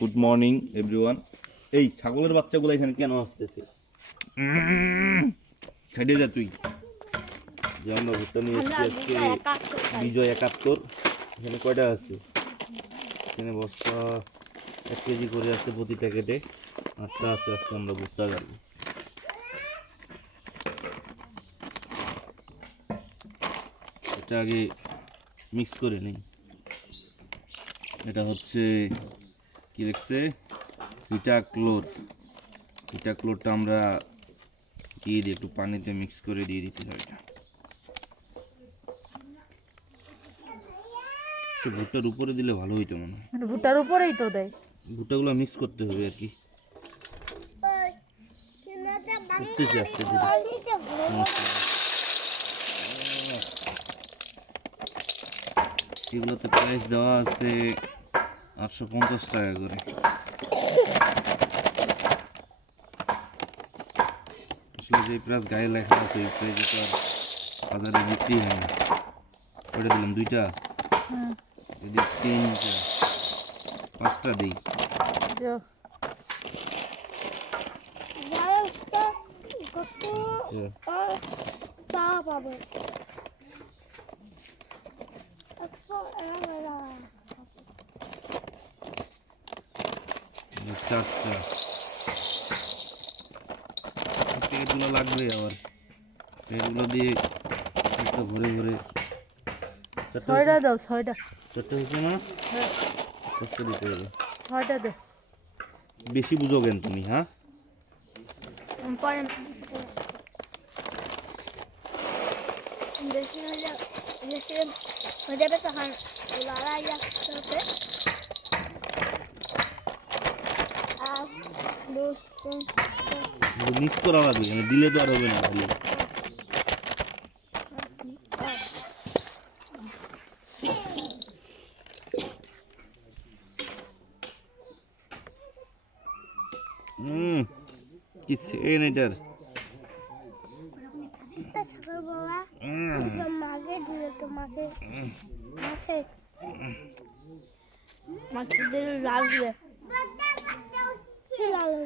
Good morning everyone এই ছাগলের বাচ্চাগুলো এখানে কেন আসতেছে? ছেড়ে যা তুই। যে আমরা ভুট্টা নিয়ে এসেছি আজকে বিজয় একাত্তর এখানে কয়টা আছে? এখানে বস্তা এক কেজি করে আছে প্রতি প্যাকেটে। আটটা আছে আজকে আমরা ভুট্টা গাড়ি। এটা আগে মিক্স করে নিই। এটা হচ্ছে কি লিখছে ভিটাক্লোর ভিটাক্লোরটা আমরা দিয়ে দিই একটু পানিতে মিক্স করে দিয়ে দিতে হয় এটা। ভুট্টার উপরে দিলে ভালো হইতো মনে হয়। মানে ভুট্টার উপরেই তো দেয়। ভুট্টাগুলো মিক্স করতে হবে আর কি। করতেছি আস্তে এগুলোতে প্রাইস দেওয়া আছে আটশো পঞ্চাশ টাকা করে। আসলে যে প্রাইস গায়ে লেখা আছে ওই প্রাইসে তো আর বাজারে বিক্রি হয় না। ওটা দিলাম দুইটা। যদি তিনটা পাঁচটা দিই। যাও। চারটা। প্যাকেটগুলো লাগবে আবার। প্যাকেটগুলো দিয়ে একটা ভরে ভরে। ছয়টা দাও ছয়টা। চারটা হচ্ছে না পাঁচটা দিতে হবে। ছয়টা দে বেশি বুঝো কেন তুমি হ্যাঁ? বেশি হলে বেশি হয়ে যাবে তখন লড়াই রাখতে হবে আর দু- তিন- মিক্স করা লাগবে মানে দিলে তো আর হবে না বাবা মাকে দিলে লাগবে কি লাগবে কি লাগবে একটা লাল লাল গাড়ি যাবে মাকে দিল লাল হয়ে গেল আর কি দিল?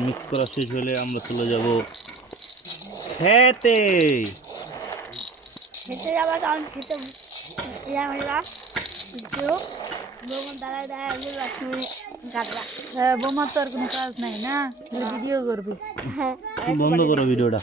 মিক্স করা শেষ হলে আমরা চলে যাব খেতে। খেতে যাব তখন খেতে বোমা হ্যাঁ বোমার তো আর কোনো কাজ নাই না ভিডিও করবি। বন্ধ করো ভিডিওটা